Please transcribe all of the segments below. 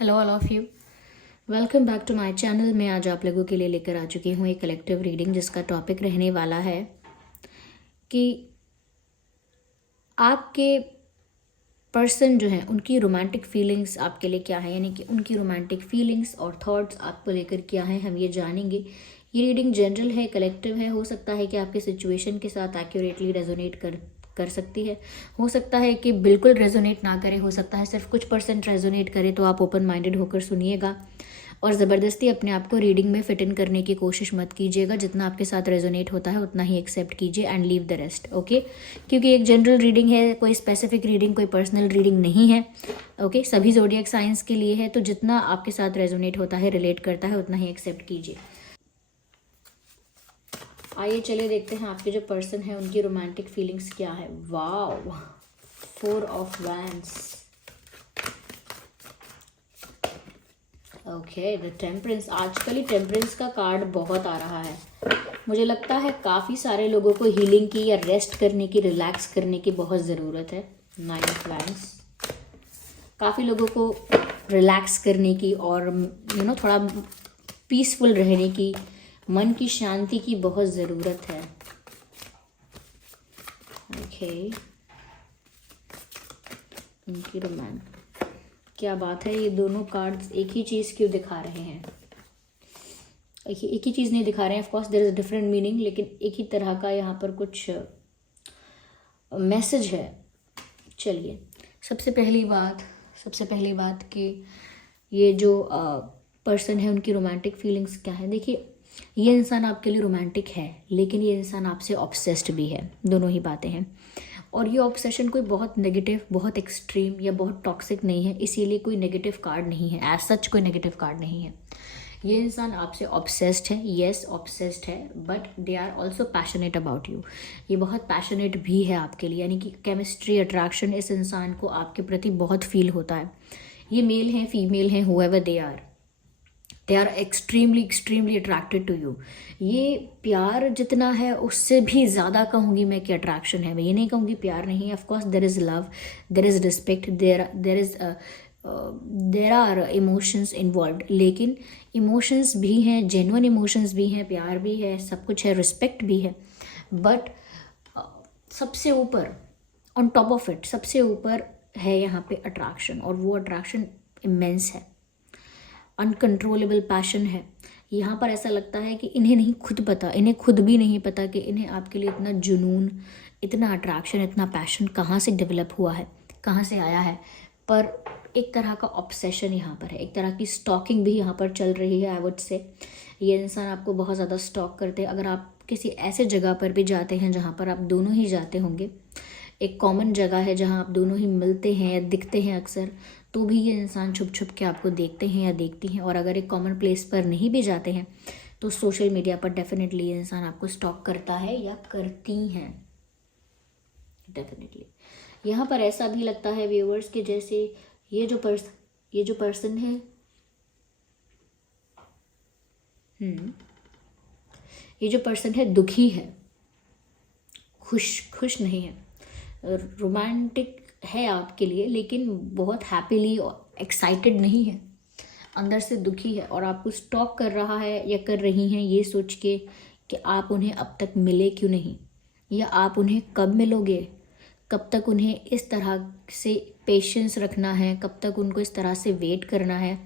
Hello all of you, welcome back to my channel. मैं आज आप लोगों के लिए लेकर आ चुकी हूँ एक कलेक्टिव रीडिंग जिसका टॉपिक रहने वाला है कि आपके पर्सन जो हैं उनकी रोमांटिक फीलिंग्स आपके लिए क्या है, यानी कि उनकी रोमांटिक फीलिंग्स और थॉट्स आपको लेकर क्या हैं, हम ये जानेंगे। ये रीडिंग जनरल है, कलेक्टिव है। हो सकता है कि आपके सिचुएशन के साथ एक्यूरेटली रेजोनेट कर सकती है, हो सकता है कि बिल्कुल रेजोनेट ना करे, हो सकता है सिर्फ कुछ परसेंट रेजोनेट करे। तो आप ओपन माइंडेड होकर सुनिएगा और ज़बरदस्ती अपने आप को रीडिंग में फिट इन करने की कोशिश मत कीजिएगा। जितना आपके साथ रेजोनेट होता है उतना ही एक्सेप्ट कीजिए and leave the rest, okay. क्योंकि एक जनरल रीडिंग है, कोई स्पेसिफिक रीडिंग, कोई पर्सनल रीडिंग नहीं है, ओके। सभी ज़ोडिएक साइंस के लिए है, तो जितना आपके साथ रेजोनेट होता है, रिलेट करता है, उतना ही एक्सेप्ट कीजिए। आइए चले देखते हैं आपके जो पर्सन है उनकी रोमांटिक फीलिंग्स क्या है। Wow, 4 of wands, okay, the temperance. आजकल ही टेम्परेंस का कार्ड बहुत आ रहा है। मुझे लगता है काफ़ी सारे लोगों को हीलिंग की या रेस्ट करने की, रिलैक्स करने की बहुत ज़रूरत है। 9 ऑफ वैंड्स, काफ़ी लोगों को रिलैक्स करने की और थोड़ा पीसफुल रहने की, मन की शांति की बहुत ज़रूरत है, ओके। उनकी रोमांस, क्या बात है, ये दोनों कार्ड्स एक ही चीज़ क्यों दिखा रहे हैं? एक ही चीज़ नहीं दिखा रहे हैं, of course there is different meaning, लेकिन एक ही तरह का यहाँ पर कुछ मैसेज है। चलिए, सबसे पहली बात कि ये जो पर्सन है उनकी रोमांटिक फीलिंग्स क्या है। देखिए, ये इंसान आपके लिए रोमांटिक है, लेकिन ये इंसान आपसे ऑब्सेस्ड भी है। दोनों ही बातें हैं। और ये ऑब्सेशन कोई बहुत नेगेटिव, बहुत एक्सट्रीम या बहुत टॉक्सिक नहीं है, इसीलिए कोई नेगेटिव कार्ड नहीं है। एज सच कोई नेगेटिव कार्ड नहीं है। ये इंसान आपसे ऑब्सेस्ड है, येस ऑब्सेस्ड है, but they are also passionate about you. ये बहुत पैशनेट भी है आपके लिए, यानी कि केमिस्ट्री, अट्रैक्शन इस इंसान को आपके प्रति बहुत फील होता है। ये मेल हैं, फीमेल हैं, however they are extremely attracted to you. ये प्यार जितना है उससे भी ज़्यादा कहूँगी मैं कि अट्रैक्शन है। मैं ये नहीं कहूँगी प्यार नहीं है। Of course there is love, there is respect, there are emotions involved, लेकिन इमोशंस भी हैं, जेन्युइन इमोशंस भी हैं, प्यार भी है, सब कुछ है, रिस्पेक्ट भी है। बट सबसे ऊपर, ऑन टॉप ऑफ इट, सबसे ऊपर है यहाँ पे अट्रैक्शन, और वो अट्रैक्शन इमेंस है, अनकंट्रोलेबल पैशन है। यहाँ पर ऐसा लगता है कि इन्हें नहीं खुद पता, इन्हें खुद भी नहीं पता कि इन्हें आपके लिए इतना जुनून, इतना अट्रैक्शन, इतना पैशन कहाँ से डेवलप हुआ है, कहाँ से आया है। पर एक तरह का ऑब्सेशन यहाँ पर है, एक तरह की स्टॉकिंग भी यहाँ पर चल रही है। आई वुड से ये इंसान आपको बहुत ज़्यादा स्टॉक करते हैं। अगर आप किसी ऐसे जगह पर भी जाते हैं जहाँ पर आप दोनों ही जाते होंगे, एक कॉमन जगह है जहाँ आप दोनों ही मिलते हैं या दिखते हैं अक्सर, तो भी ये इंसान छुप छुप के आपको देखते हैं या देखती हैं। और अगर एक कॉमन प्लेस पर नहीं भी जाते हैं तो सोशल मीडिया पर डेफिनेटली ये इंसान आपको स्टॉक करता है या करती हैं, डेफिनेटली। यहाँ पर ऐसा भी लगता है व्यूअर्स कि जैसे ये जो पर्सन है, ये जो पर्सन है दुखी है, खुश नहीं है। रोमांटिक है आपके लिए, लेकिन बहुत हैप्पीली एक्साइटेड नहीं है, अंदर से दुखी है और आपको स्टॉक कर रहा है या कर रही हैं ये सोच के कि आप उन्हें अब तक मिले क्यों नहीं, या आप उन्हें कब मिलोगे, कब तक उन्हें इस तरह से पेशेंस रखना है, कब तक उनको इस तरह से वेट करना है,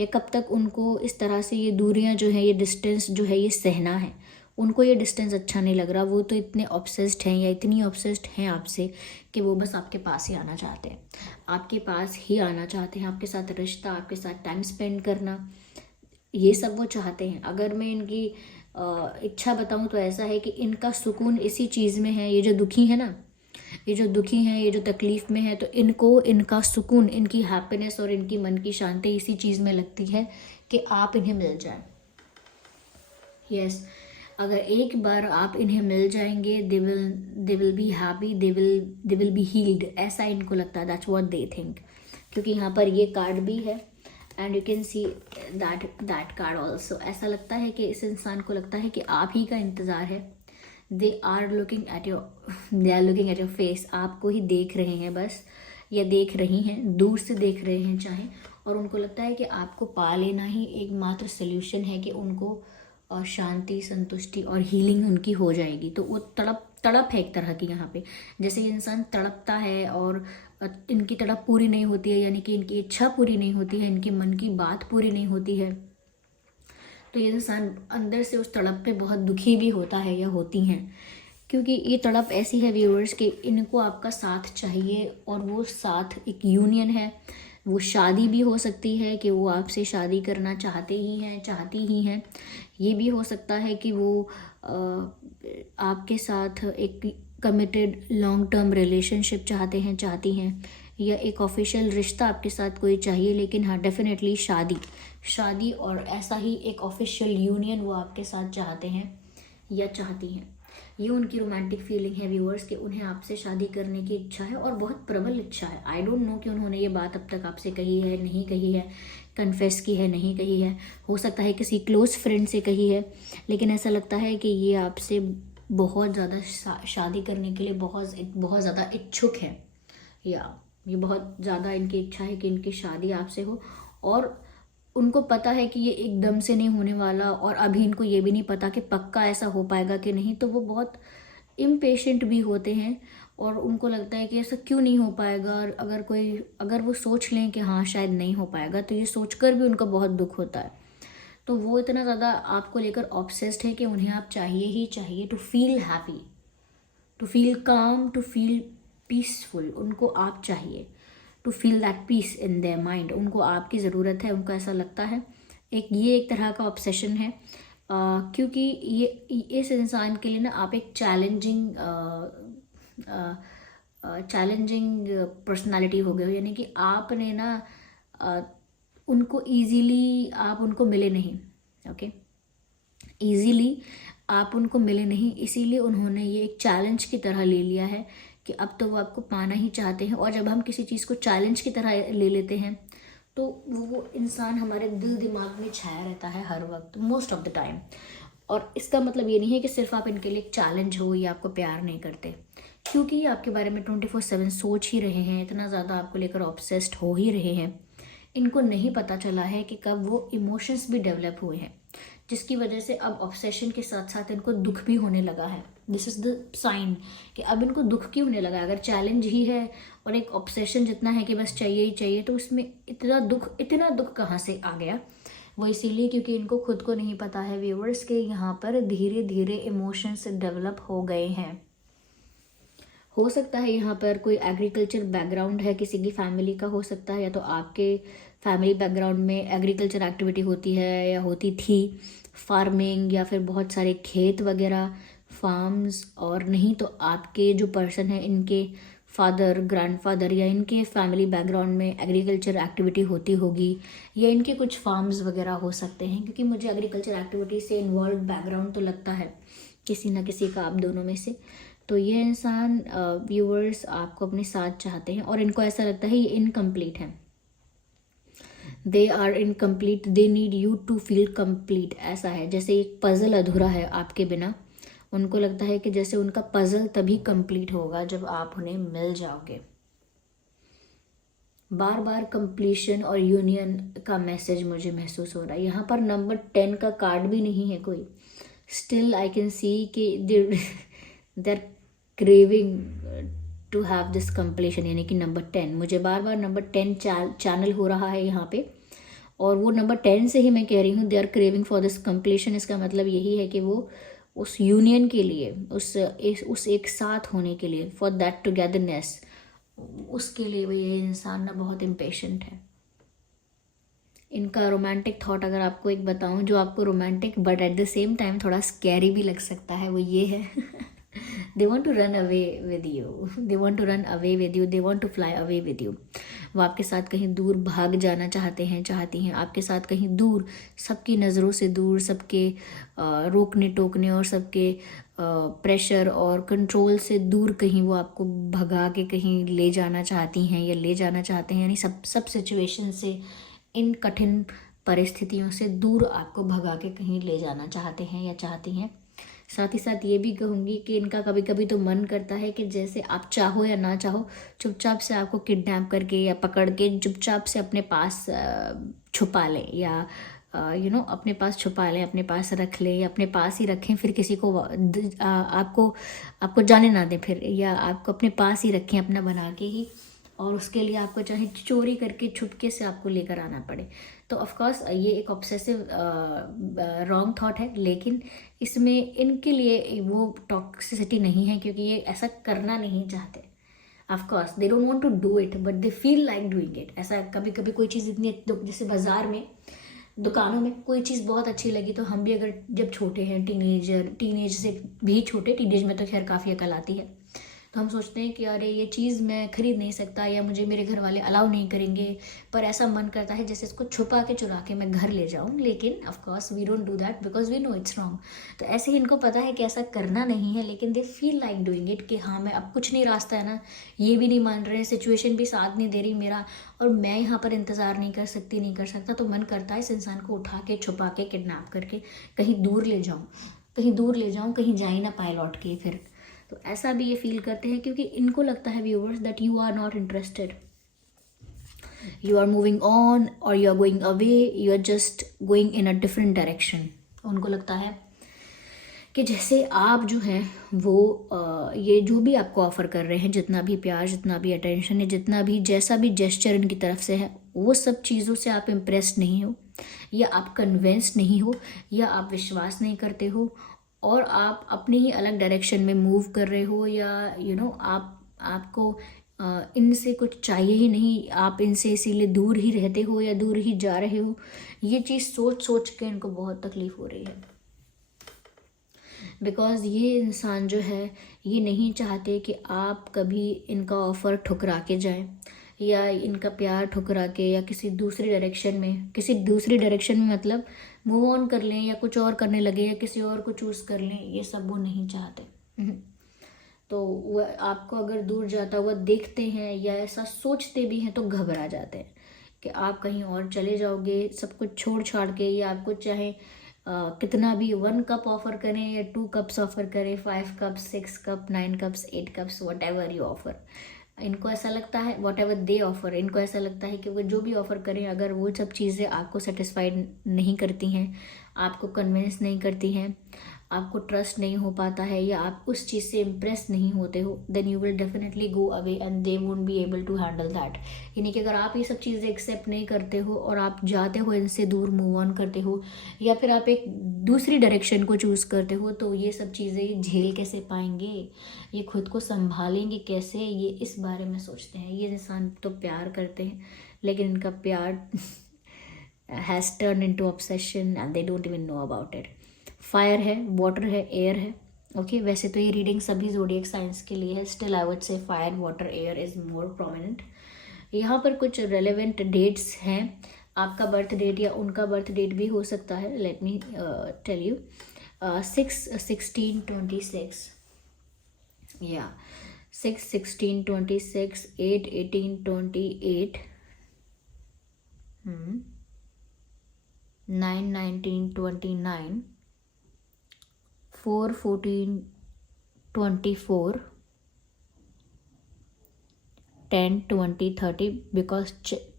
या कब तक उनको इस तरह से ये दूरियां जो है, ये डिस्टेंस जो है, ये सहना है। उनको ये डिस्टेंस अच्छा नहीं लग रहा। वो तो इतने ऑब्सेस्ड हैं या इतनी ऑब्सेस्ड हैं आपसे कि वो बस आपके पास ही आना चाहते हैं, आपके पास ही आना चाहते हैं, आपके साथ रिश्ता, आपके साथ टाइम स्पेंड करना, ये सब वो चाहते हैं। अगर मैं इनकी इच्छा बताऊं तो ऐसा है कि इनका सुकून इसी चीज़ में है। ये जो दुखी है ना, ये जो दुखी हैं, ये जो तकलीफ़ में है, तो इनको इनका सुकून, इनकी हैप्पीनेस और इनकी मन की शांति इसी चीज़ में लगती है कि आप इन्हें मिल जाए। यस, अगर एक बार आप इन्हें मिल जाएंगे, they will be happy, they will be healed, ऐसा इनको लगता है। That's what they think. क्योंकि यहाँ पर ये कार्ड भी है and you can see that card also. ऐसा लगता है कि इस इंसान को लगता है कि आप ही का इंतज़ार है। They are looking at your face, आपको ही देख रहे हैं बस, या देख रही हैं, दूर से देख रहे हैं चाहे, और उनको लगता है कि आपको पा लेना ही एकमात्र सल्यूशन है कि उनको शांति, संतुष्टि और हीलिंग उनकी हो जाएगी। तो वो तड़प है एक तरह की यहाँ पे। जैसे ये इंसान तड़पता है और इनकी तड़प पूरी नहीं होती है, यानी कि इनकी इच्छा पूरी नहीं होती है, इनके मन की बात पूरी नहीं होती है, तो ये इंसान अंदर से उस तड़प पे बहुत दुखी भी होता है या होती हैं। क्योंकि ये तड़प ऐसी है व्यूअर्स कि इनको आपका साथ चाहिए, और वो साथ एक यूनियन है। वो शादी भी हो सकती है कि वो आपसे शादी करना चाहती ही हैं। ये भी हो सकता है कि वो आपके साथ एक कमिटेड लॉन्ग टर्म रिलेशनशिप चाहती हैं, या एक ऑफिशियल रिश्ता आपके साथ कोई चाहिए। लेकिन हाँ, डेफिनेटली शादी और ऐसा ही एक ऑफिशियल यूनियन वो आपके साथ चाहते हैं या चाहती हैं। ये उनकी रोमांटिक फीलिंग है व्यूअर्स कि उन्हें आपसे शादी करने की इच्छा है, और बहुत प्रबल इच्छा है। आई डोंट नो कि उन्होंने ये बात अब तक आपसे कही है, नहीं कही है, कन्फेस की है, नहीं कही है। हो सकता है किसी क्लोज फ्रेंड से कही है, लेकिन ऐसा लगता है कि ये आपसे बहुत ज़्यादा शादी करने के लिए बहुत ज़्यादा इच्छुक है, या ये बहुत ज़्यादा इनकी इच्छा है कि इनकी शादी आपसे हो। और उनको पता है कि ये एकदम से नहीं होने वाला, और अभी इनको ये भी नहीं पता कि पक्का ऐसा हो पाएगा कि नहीं। तो वो बहुत इम्पेशेंट भी होते हैं, और उनको लगता है कि ऐसा क्यों नहीं हो पाएगा। और अगर वो सोच लें कि हाँ शायद नहीं हो पाएगा, तो ये सोचकर भी उनको बहुत दुख होता है। तो वो इतना ज़्यादा आपको लेकर ऑब्सेस्ड है कि उन्हें आप चाहिए ही चाहिए, to feel happy, to feel calm, to feel peaceful. उनको आप चाहिए to feel that peace in their mind. उनको आपकी ज़रूरत है, उनको ऐसा लगता है। ये एक तरह का ऑब्सेशन है, क्योंकि ये इस इंसान के लिए ना आप एक चैलेंजिंग पर्सनालिटी हो गए हो। यानी कि आपने ना उनको ईजीली आप उनको मिले नहीं, ओके, ईजीली आप उनको मिले नहीं, इसीलिए उन्होंने ये एक चैलेंज की तरह ले लिया है कि अब तो वो आपको पाना ही चाहते हैं। और जब हम किसी चीज़ को चैलेंज की तरह ले लेते हैं, तो वो इंसान हमारे दिल दिमाग में छाया रहता है हर वक्त, मोस्ट ऑफ द टाइम। और इसका मतलब ये नहीं है कि सिर्फ आप इनके लिए एक चैलेंज हो या आपको प्यार नहीं करते, क्योंकि ये आपके बारे में 24/7 सोच ही रहे हैं, इतना ज़्यादा आपको लेकर ऑब्सेस्ड हो ही रहे हैं। इनको नहीं पता चला है कि कब वो इमोशंस भी डेवलप हुए हैं, जिसकी वजह से अब ऑब्सेशन के साथ साथ इनको दुख भी होने लगा है। दिस इज़ द साइन कि अब इनको दुख क्यों होने लगा। अगर चैलेंज ही है और एक ऑब्सेशन जितना है कि बस चाहिए ही चाहिए, तो उसमें इतना दुख कहाँ से आ गया। वो इसीलिए क्योंकि इनको खुद को नहीं पता है व्यूअर्स के यहाँ पर धीरे धीरे इमोशंस डेवलप हो गए हैं। हो सकता है यहाँ पर कोई एग्रीकल्चर बैकग्राउंड है, किसी की फैमिली का हो सकता है, या तो आपके फैमिली बैकग्राउंड में एग्रीकल्चर एक्टिविटी होती है या होती थी, फार्मिंग या फिर बहुत सारे खेत वगैरह, फार्म्स। और नहीं तो आपके जो पर्सन है, इनके फादर, ग्रैंडफादर या इनके फैमिली बैकग्राउंड में एग्रीकल्चर एक्टिविटी होती होगी, या इनके कुछ फार्म्स वगैरह हो सकते हैं। क्योंकि मुझे एग्रीकल्चर एक्टिविटी से इन्वॉल्व बैकग्राउंड तो लगता है किसी ना किसी का, आप दोनों में से। तो ये इंसान व्यूअर्स आपको अपने साथ चाहते हैं, और इनको ऐसा लगता है ये इनकम्प्लीट है, they are incomplete, they need you to feel complete. ऐसा है जैसे एक पजल अधूरा है आपके बिना। उनको लगता है कि जैसे उनका पजल तभी कंप्लीट होगा जब आप उन्हें मिल जाओगे। बार बार कंप्लीशन और यूनियन का मैसेज मुझे महसूस हो रहा है। यहाँ पर नंबर 10 का कार्ड भी नहीं है कोई। स्टिल आई कैन सी कि their craving to have this completion, यानी कि नंबर 10। मुझे बार बार नंबर 10 चैनल हो रहा है यहाँ पे, और वो नंबर 10 से ही मैं कह रही हूँ they are craving for this completion. इसका मतलब यही है कि वो उस यूनियन के लिए, उस एक साथ होने के लिए, फॉर दैट टुगेदरनेस, उसके लिए वो ये इंसान ना बहुत इम्पेशेंट है। इनका रोमांटिक थॉट अगर आपको एक बताऊं, जो आपको romantic but at the same time थोड़ा स्कैरी भी लग सकता है, वो ये है they want to run away with you, they want to run away with you, they want to fly away with you. वो आपके साथ कहीं दूर भाग जाना चाहती हैं आपके साथ कहीं दूर, सबकी नज़रों से दूर, सबके रोकने टोकने और सबके प्रेशर और कंट्रोल से दूर कहीं वो आपको भगा के कहीं ले जाना चाहती हैं या ले जाना चाहते हैं। यानी सब सिचुएशन से, इन कठिन परिस्थितियों से दूर आपको भगा के कहीं ले जाना चाहते हैं या चाहती हैं। साथ ही साथ ये भी कहूँगी कि इनका कभी कभी तो मन करता है कि जैसे आप चाहो या ना चाहो, चुपचाप से आपको किडनैप करके या पकड़ के चुपचाप से अपने पास छुपा ले, या अपने पास छुपा लें, अपने पास रख ले, या अपने पास ही रखें, फिर किसी को आपको आपको जाने ना दें फिर, या आपको अपने पास ही रखें अपना बना के ही, और उसके लिए आपको चाहे चोरी करके छुपके से आपको लेकर आना पड़े। तो ऑफ कोर्स ये एक ऑब्सेसिव रॉन्ग थॉट है, लेकिन इसमें इनके लिए वो टॉक्सिसिटी नहीं है, क्योंकि ये ऐसा करना नहीं चाहते। Of course they don't want to do it, but they feel like doing it. ऐसा कभी कभी कोई चीज़ इतनी, जैसे बाजार में दुकानों में कोई चीज़ बहुत अच्छी लगी, तो हम भी अगर जब छोटे हैं, टीनेज से भी छोटे, टीनेज में तो खैर काफ़ी अकल आती है, तो हम सोचते हैं कि अरे ये चीज़ मैं खरीद नहीं सकता, या मुझे मेरे घर वाले अलाउ नहीं करेंगे, पर ऐसा मन करता है जैसे इसको छुपा के चुरा के मैं घर ले जाऊं। लेकिन of course we don't do that because we know it's wrong. तो ऐसे ही इनको पता है कि ऐसा करना नहीं है, लेकिन दे फील लाइक डूइंग इट, कि हाँ मैं अब कुछ नहीं, रास्ता है ना, ये भी नहीं मान रहे, सिचुएशन भी साथ नहीं दे रही मेरा, और मैं यहाँ पर इंतज़ार नहीं कर सकती, नहीं कर सकता, तो मन करता है इस इंसान को उठा के, छुपा के, किडनैप करके कहीं दूर ले जाऊँ, कहीं जा ही ना पाए लौट के फिर। तो ऐसा भी ये फील करते हैं, क्योंकि इनको लगता है viewers that you are not interested, you are moving on, और you are going away, you are just going in a different direction. उनको लगता है कि जैसे आप जो हैं वो ये जो भी आपको ऑफर कर रहे हैं, जितना भी प्यार, जितना भी अटेंशन है, जितना भी जैसा भी जेस्चर इनकी तरफ से है, वो सब चीज़ों से आप इम्प्रेस नहीं हो, या आप कन्विंस नहीं हो, या आप विश्वास नहीं करते हो, और आप अपने ही अलग डायरेक्शन में मूव कर रहे हो, या आपको इनसे कुछ चाहिए ही नहीं, आप इनसे इसीलिए दूर ही रहते हो या दूर ही जा रहे हो। ये चीज़ सोच सोच के इनको बहुत तकलीफ हो रही है, बिकॉज़ ये इंसान जो है ये नहीं चाहते कि आप कभी इनका ऑफ़र ठुकरा के जाएं, या इनका प्यार ठुकरा के, या किसी दूसरी डायरेक्शन में मतलब मूव ऑन कर लें, या कुछ और करने लगे, या किसी और को चूज़ कर लें, ये सब वो नहीं चाहते। तो वह आपको अगर दूर जाता हुआ देखते हैं, या ऐसा सोचते भी हैं, तो घबरा जाते हैं कि आप कहीं और चले जाओगे सब कुछ छोड़ छाड़ के, या आपको चाहे कितना भी 1 कप ऑफर करें, या 2 कप्स ऑफर करें, 5 cups, 6 cup, 9 cups, 8 cups, what ever you offer, इनको ऐसा लगता है, वट एवर दे ऑफर, इनको ऐसा लगता है कि वो जो भी ऑफर करें, अगर वो सब चीज़ें आपको सेटिस्फाइड नहीं करती हैं, आपको कन्विंस नहीं करती हैं, आपको ट्रस्ट नहीं हो पाता है, या आप उस चीज़ से इम्प्रेस नहीं होते हो, then you will definitely go away and they won't be able to handle that. यानी कि अगर आप ये सब चीज़ें एक्सेप्ट नहीं करते हो, और आप जाते हो इनसे दूर, मूव ऑन करते हो, या फिर आप एक दूसरी डायरेक्शन को चूज़ करते हो, तो ये सब चीज़ें झेल कैसे पाएंगे, ये खुद को संभालेंगे कैसे, ये इस बारे में सोचते हैं। ये इंसान तो प्यार करते हैं, लेकिन इनका प्यार has turn into obsession and they don't even know about it. Fire है, वाटर है, एयर है। ओके वैसे तो ये रीडिंग सभी ज़ोडिएक साइंस के लिए है, still I would say fire, water, air is more prominent. यहाँ पर कुछ रेलेवेंट डेट्स हैं, आपका बर्थ डेट या उनका बर्थ डेट भी हो सकता है। लेट मी टेल यू, 6/16/26, या 6/16/26, 8/18/28, 9/19/29, 4/14/24, 10/20/30, बिकॉज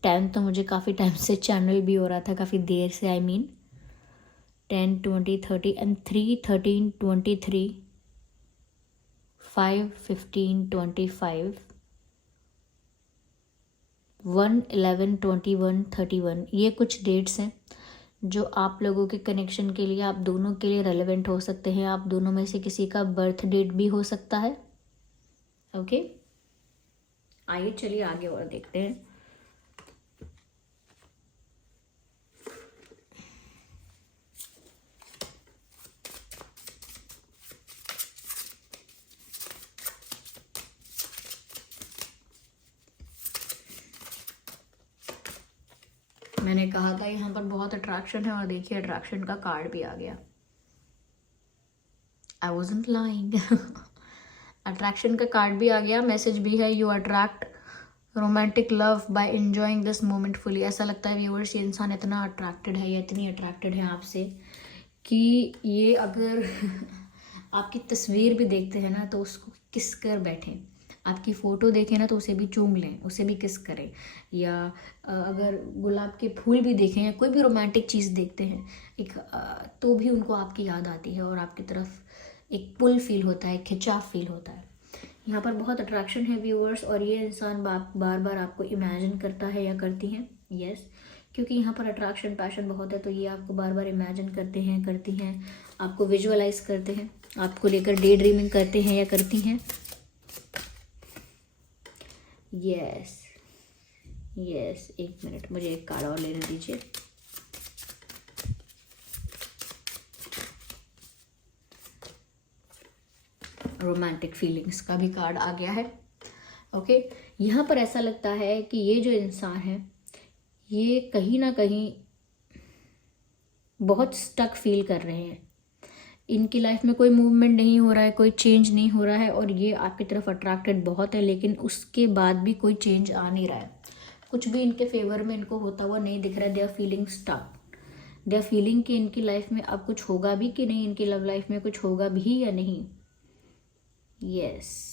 10 तो मुझे काफ़ी टाइम से चैनल भी हो रहा था, काफ़ी देर से, आई मीन 10/20/30 एंड 3/13/23, 5/15/25, 1/11/21/31। ये कुछ डेट्स हैं जो आप लोगों के कनेक्शन के लिए, आप दोनों के लिए रेलेवेंट हो सकते हैं। आप दोनों में से किसी का बर्थ डेट भी हो सकता है। ओके आइए चलिए आगे और देखते हैं। मैंने कहा था यहाँ पर बहुत अट्रैक्शन है, और देखिए अट्रैक्शन का कार्ड भी आ गया। I wasn't lying. अट्रैक्शन का कार्ड भी आ गया, मैसेज भी है, you attract romantic love by enjoying this moment fully. ऐसा लगता है व्यूअर्स ये इंसान इतना अट्रैक्टेड है, या इतनी अट्रैक्टेड है आपसे कि ये अगर आपकी तस्वीर भी देखते हैं ना तो उसको किस कर बैठें, आपकी फ़ोटो देखें ना तो उसे भी चूम लें, उसे भी किस करें, या अगर गुलाब के फूल भी देखें या कोई भी रोमांटिक चीज़ देखते हैं एक तो भी उनको आपकी याद आती है और आपकी तरफ एक पुल फील होता है, खिंचाव फील होता है। यहाँ पर बहुत अट्रैक्शन है व्यूअर्स, और ये इंसान बार बार आपको इमेजिन करता है या करती हैं। यस, क्योंकि यहाँ पर अट्रैक्शन पैशन बहुत है तो ये आपको बार बार इमेजिन करते हैं, करती हैं, आपको विजुअलाइज करते हैं, आपको लेकर डे ड्रीमिंग करते हैं या करती हैं। यस यस, एक मिनट, मुझे एक कार्ड और लेने दीजिए। रोमांटिक फीलिंग्स का भी कार्ड आ गया है। ओके, यहाँ पर ऐसा लगता है कि ये जो इंसान है ये कहीं ना कहीं बहुत स्टक फील कर रहे हैं, इनकी लाइफ में कोई मूवमेंट नहीं हो रहा है, कोई चेंज नहीं हो रहा है, और ये आपकी तरफ अट्रैक्टेड बहुत है, लेकिन उसके बाद भी कोई चेंज आ नहीं रहा है, कुछ भी इनके फेवर में इनको होता हुआ नहीं दिख रहा है। They are feeling stuck, they are feeling कि इनकी लाइफ में अब कुछ होगा भी कि नहीं, इनकी लव लाइफ में कुछ होगा भी या नहीं। यस,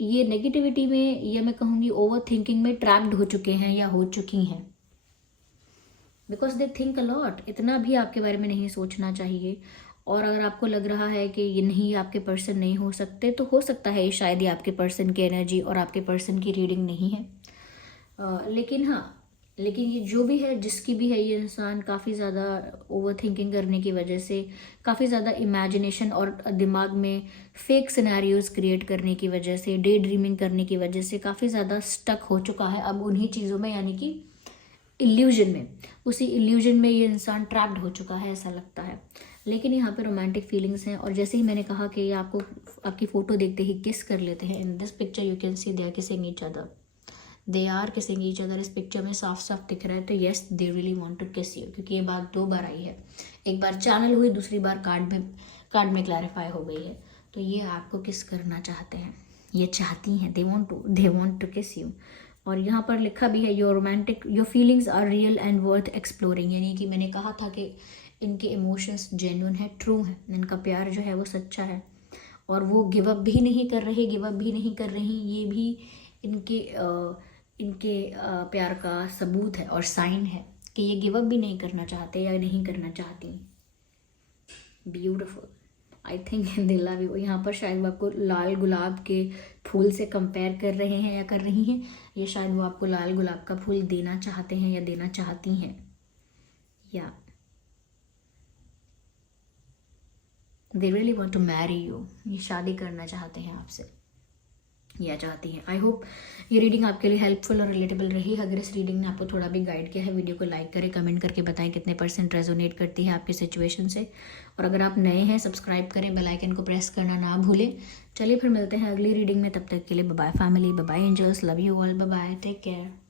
ये नेगेटिविटी में या मैं कहूँगी ओवर थिंकिंग में ट्रैप्ड हो चुके हैं या हो चुकी हैं, because they think a lot. इतना भी आपके बारे में नहीं सोचना चाहिए। और अगर आपको लग रहा है कि ये नहीं, आपके पर्सन नहीं हो सकते, तो हो सकता है शायद ये आपके पर्सन की एनर्जी और आपके पर्सन की रीडिंग नहीं है। लेकिन ये जो भी है, जिसकी भी है, ये इंसान काफ़ी ज़्यादा ओवर थिंकिंग करने की वजह से, काफ़ी ज़्यादा इमेजिनेशन और दिमाग में फेक सिनेरियोज क्रिएट करने की वजह से, डे ड्रीमिंग करने की वजह से काफ़ी ज़्यादा स्टक हो चुका है अब उन्हीं चीज़ों में, यानी कि इल्यूजन में। उसी इल्यूजन में ये इंसान ट्रैप्ड हो चुका है, ऐसा लगता है। लेकिन यहाँ पे रोमांटिक फीलिंग्स हैं, और जैसे ही मैंने कहा कि ये आपको आपकी फ़ोटो देखते ही किस कर लेते हैं। In this picture you can see they are kissing each other, they are kissing each other. इस पिक्चर में साफ साफ दिख रहा है। तो yes, they really want to kiss you, क्योंकि ये बात 2 बार आई है, एक बार चैनल हुई, दूसरी बार कार्ड में क्लैरिफाई हो गई है। तो ये आपको किस करना चाहते हैं, ये चाहती हैं, they want to kiss you. और यहाँ पर लिखा भी है your romantic, your feelings are real and worth exploring, यानी कि मैंने कहा था कि इनके इमोशंस जेन्युइन है, ट्रू है, इनका प्यार जो है वो सच्चा है, और वो गिव अप भी नहीं कर रहे, गिव अप भी नहीं कर रही। ये भी इनके प्यार का सबूत है और साइन है कि ये गिव अप भी नहीं करना चाहते या नहीं करना चाहती। Beautiful, I think they love you. यहाँ पर शायद वो आपको लाल गुलाब के फूल से कंपेयर कर रहे हैं या कर रही हैं, या शायद वो आपको लाल गुलाब का फूल देना चाहते हैं या देना चाहती हैं, या they really want to marry you, ये शादी करना चाहते हैं आपसे या चाहती हैं। आई होप ये रीडिंग आपके लिए हेल्पफुल और रिलेटेबल रही। अगर इस रीडिंग ने आपको थोड़ा भी गाइड किया है, वीडियो को लाइक करें, कमेंट करके बताएं कितने % रेजोनेट करती है आपकी सिचुएशन से। और अगर आप नए हैं, सब्सक्राइब करें, बेल आइकन को प्रेस करना ना भूलें। चलिए फिर मिलते हैं अगली रीडिंग में, तब तक के लिए bye bye family, bye bye angels, love you all, bye bye, take care.